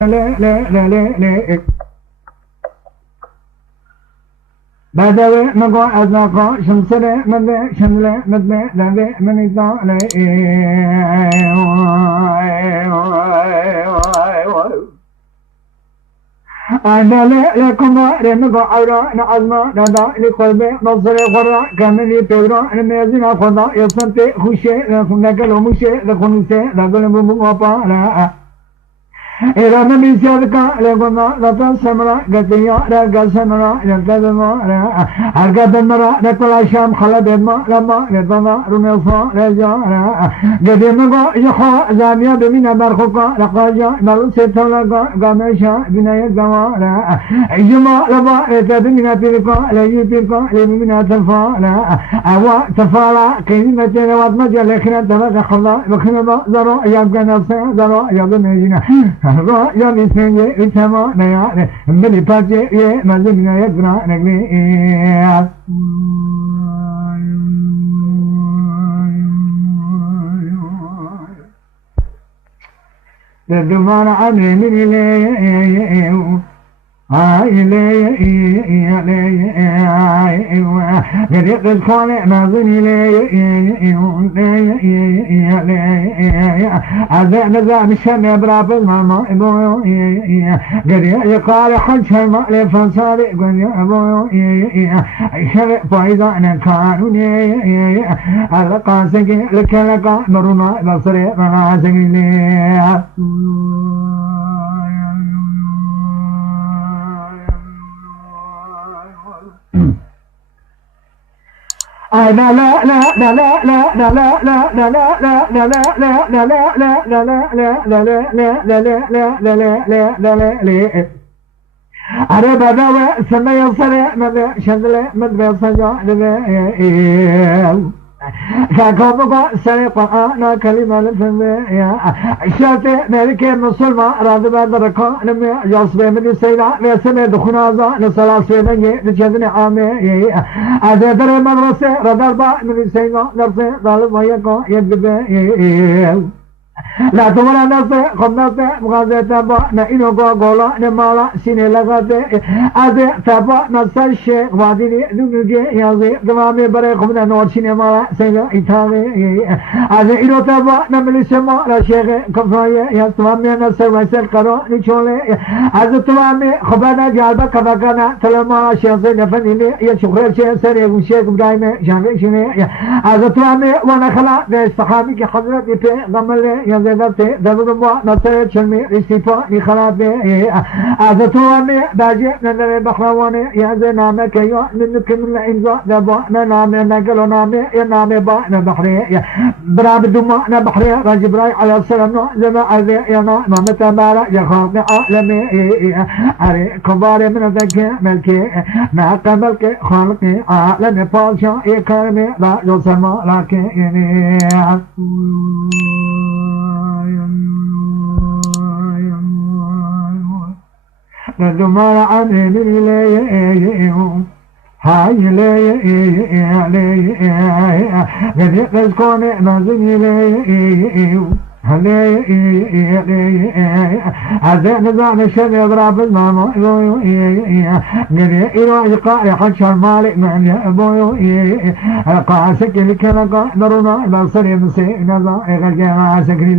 لا بدوي مقو أزاقو شمسلي مدلي شملي مدلي لذي من يطالي أنا لكم رمقو عورا نعظما لدى لقلبي نصري قرى كاملي بيرا نميزين خدا يصنتي خوشي لكم لكلو مشي لكم نسي لكم مبابا لا إذا ما بيسافك لقنا لطا سمرا قتيا رقا سمرا لقد ما أرقد المرا لكل شام خلد ما لما لطنا رميصا رجا قديمك يخا زاميا بمنا برخوكا لقاجا ملوسيتا لقا قامشا بنايا قوارا إجمع لبا لتبمنا تلقا ليتلقا لمنا تفالا أوا تفالا كلمة لوات مجا لكنا تبقى خلا بخنا ذرا يبقى نفسه ذرا يبقى نجينا يا بسنجي إتما نيا ملي باجي يه مزمنا يقرأ نقلي لدمان عمري من إليه غريق الخالق ناظري عزيء نزام الشمع براب الماما غريق يقال حج شمع لفنصاري شرق فايضا نكانوني القاسقي لكلقا مرونا بصري رناسقي لا لا لا لا لا لا لا لا لا لا لا لا لا لا لا أنا بدأ سنة يصير مدى شندلة مدى سجى كاكوبا سرقا أنا كلمة لفنيا شاتي ملكي مسلمة راد بدركا لم يصبح من السيدة لسمي دخنازا لصلاة سيدني لجدني عامي أذا دري مدرسة ردربا من السيدة نفسي ظالم ويكو يكبه لا تمر نفسه خمسة مغازة تبا نإنه قولا نمالا سيني لغته أذي تبا نسال شيء واديني نوجي يازي دمامي بري خمنا نور سيني مالا سيدا إتاغي أذي إنه تبا نملي سما رشيخ كفاية يستمامي نسل ويسل قرو نشولي أذي تمامي خبانا جالبا كفاكانا تلما شيخي نفنيني يشخير شيء سريع شيخ برايمي شانغي شيني أذي تمامي ونخلا بيستخامي كي حضرتي في غمالي يزدت دبوا نصير شلمي استيفا لخلاصه أذتوامي باجي من البحراني يزنامي كيو منك من الإنزاء دبوا نامي نقلو نامي ينامي با نبحري براب دماء نبحري رجبراي على السلام زما عزي ينا مامتا بارا يخاف عالمي أري كبار من ذكي ملكي ما قبلك خالقي عالمي فالشا يكرمي لا يسمى لكي ندمر عني ليه هاي ليه غريق الكون نازني ليه هذا نظام الشر يضرب الماما غريق يقال حج المالك من يأبو قاسك لكنا قادرنا بصري مسيء نظام غريق سكري